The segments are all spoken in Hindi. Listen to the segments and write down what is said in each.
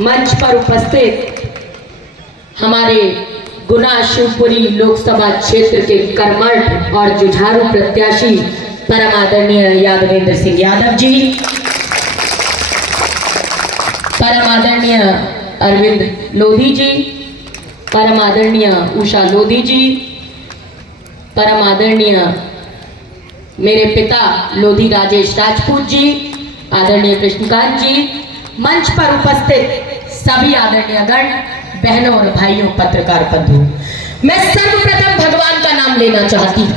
मंच पर उपस्थित हमारे गुना शिवपुरी लोकसभा क्षेत्र के कर्मठ और जुझारू प्रत्याशी परम आदरणीय यादवेंद्र सिंह यादव जी, परम आदरणीय अरविंद लोधी जी, परम आदरणीय उषा लोधी जी, परम आदरणीय मेरे पिता लोधी राजेश राजपूत जी, आदरणीय कृष्णकांत जी, मंच पर उपस्थित सभी आदरणीय गण, बहनों और भाइयों, पत्रकार बंधु, मैं सर्वप्रथम भगवान का नाम लेना चाहती हूँ।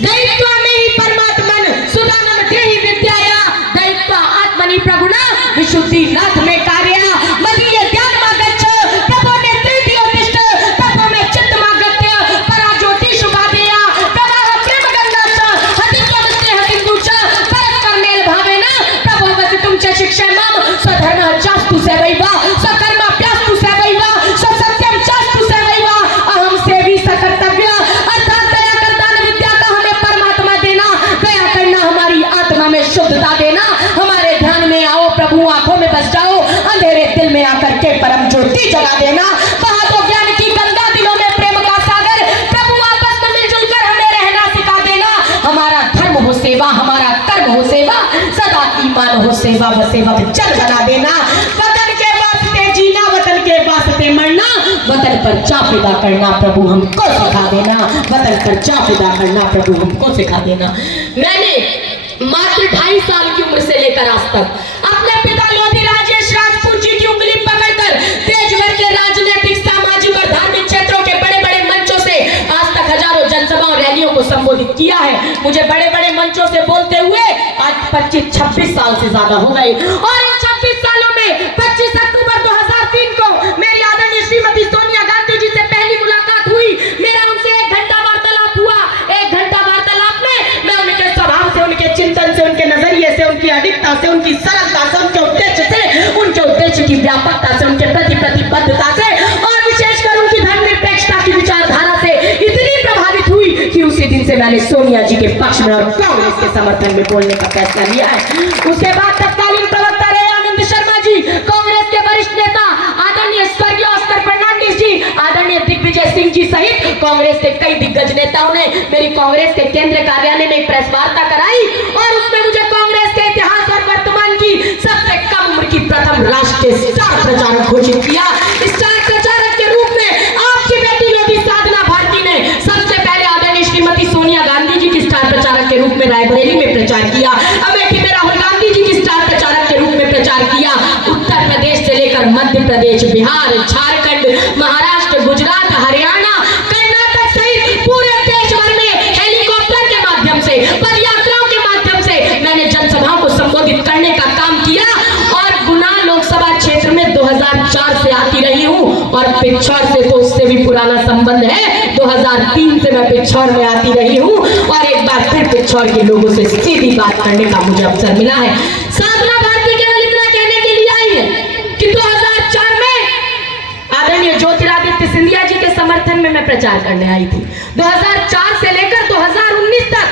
दैत्वा में ही परमात्मन सुदानम देहि विद्याया, दैत्वा आत्मनि प्रगुणा विशुद्धि नाथ में कार्या, मदीय ध्यान मागच्छ तपो नेत्रे दियोतिष्ठ तपो में चित्त मागत्य परा ज्योति शुभादेया प्रवाह प्रेम गंगाच हतित्वम स्नेह सिंधुच परस्पर मेल भावेना प्रभो वसितुम च शिक्षा माम स्वधर्मः चास्तु सेवैवा स्वकर्म प्यास्तु सेवैवा स्वसत्यम चास्तु सेवैवा अहम सेवी सकर्तव्य, अर्थात दया करदान विद्या का हमें परमात्मा देना, दया करना हमारी आत्मा में शुद्धता देना। हमारे ध्यान में आओ प्रभु, आंखों में बस जाओ, अंधेरे दिल में आकर के परम ज्योति जगा देना। बहा दो ज्ञान की गंगा, दिलों में प्रेम का सागर, प्रभु आपस में मिलजुल कर हमें रहना सिखा देना। हमारा धर्म हो सेवा, हमारा कर्म हो सेवा, सदा ईमान हो सेवा, व सेवक जन बना देना। वतन के वास्ते जीना, वतन के वास्ते मरना, वतन पर चा फिदा करना प्रभु हमको सिखा देना, वतन पर चा फिदा करना प्रभु हमको सिखा देना। मैंने मात्र 2.5 साल की उम्र से लेकर आज तक अपने पिता लोधी राजेश राजपूत जी की उंगली पकड़कर देश भर के राजनीतिक, सामाजिक और धार्मिक क्षेत्रों के बड़े बड़े मंचों से आज तक हजारों जनसभा और रैलियों को संबोधित किया है। मुझे बड़े बड़े मंचों से बोलते हुए आज 25-26 साल से ज्यादा हो गए, और इन 26 सालों में 25 अक्टूबर 2003 को मेरी आदरणीय श्रीमती सोनिया गांधी जी से पहली मुलाकात हुई। मेरा उनसे 1 घंटा वार्तालाप हुआ। 1 घंटा वार्तालाप में मैं उनके स्वभाव से, उनके चिंतन से, उनके नजरिए से, उनकी अधिकता से, उनकी सरलता से, उनके उद्देश्य की व्यापकता से, उनके प्रति प्रतिबद्धता से और विशेषकर उनकी धर्मनिरपेक्षता की विचारधारा से इतनी प्रभावित हुई कि उसी दिन से मैंने सोनिया जी के पक्ष में और कांग्रेस के समर्थन में बोलने का फैसला लिया है। उसके बाद तत्कालीन प्रवक्ता रहे आनंद शर्मा जी, कांग्रेस के वरिष्ठ नेता आदरणीय स्वर्गीय ऑस्कर फर्नांडिस जी, आदरणीय दिग्विजय सिंह जी सहित कांग्रेस के कई दिग्गज नेताओं ने मेरी कांग्रेस के केंद्रीय कार्यालय में एक प्रेस वार्ता कराई और उसमें मुझे कांग्रेस के इतिहास और वर्तमान की सबसे कम उम्र की प्रथम राष्ट्रीय स्टार प्रचारक घोषित किया। स्टार प्रचारक के रूप में आपकी बेटी लोधी साधना भारती ने सबसे पहले आदरणीय श्रीमती सोनिया गांधी जी की स्टार प्रचारक के रूप में रायबरेली में प्रचार किया। अमेठी में राहुल गांधी जी की स्टार प्रचारक के रूप में प्रचार किया। उत्तर प्रदेश से लेकर मध्य प्रदेश, बिहार, झारखंड, महाराष्ट्र, गुजरात, हरियाणा, कर्नाटक सहित पूरे देश भर में हेलीकॉप्टर के माध्यम से, पदयात्राओं के माध्यम से मैंने जनसभाओं को संबोधित करने का काम किया। और गुना लोकसभा क्षेत्र में 2004 से आती रही हूँ और पिछौर से तो उससे भी पुराना संबंध है। 2003 से मैं पिछौर में आती रही हूँ और एक बार फिर पिछौर के लोगों से सीधी बात करने का मुझे अवसर मिला है। साधना भारती केवल इतना कहने के लिए आई है कि 2004 में आदरणीय ज्योतिरादित्य सिंधिया जी के समर्थन में मैं प्रचार करने आई थी। 2004 से लेकर 2019 तक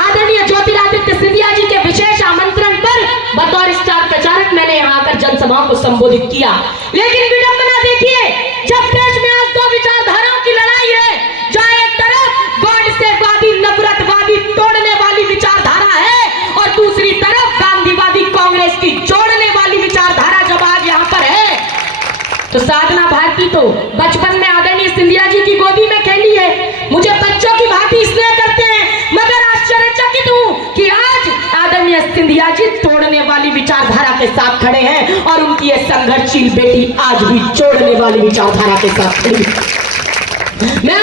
आदरणीय ज्योतिरादित्य सिंधिया जी के विशेष आमंत्रण पर बतौर स्टार प्रचारक मैंने यहाँ आकर जनसभाओं को संबोधित किया। लेकिन विडंबना देखिए, जब देश में आज 2 विचारधाराओं की लड़ाई है, जहाँ एक तरफ गॉडसेवादी, नफरतवादी, तोड़ने वाली विचारधारा है और दूसरी तरफ गांधीवादी, कांग्रेस की जोड़ने वाली विचारधारा जब आज यहाँ पर है, तो साधना भारती तो बचपन में आदरणीय सिंधिया जी की गोदी में खेली है। मुझे बच्चों की भांति स्नेह करते हैं, मगर आश्चर्यचकित हूं कि आज आदरणीय सिंधिया जी तोड़ने वाली विचारधारा के साथ खड़े हैं और उनकी यह संघर्षशील बेटी आज भी जोड़ने वाली विचारधारा के साथ खड़ी है। मैं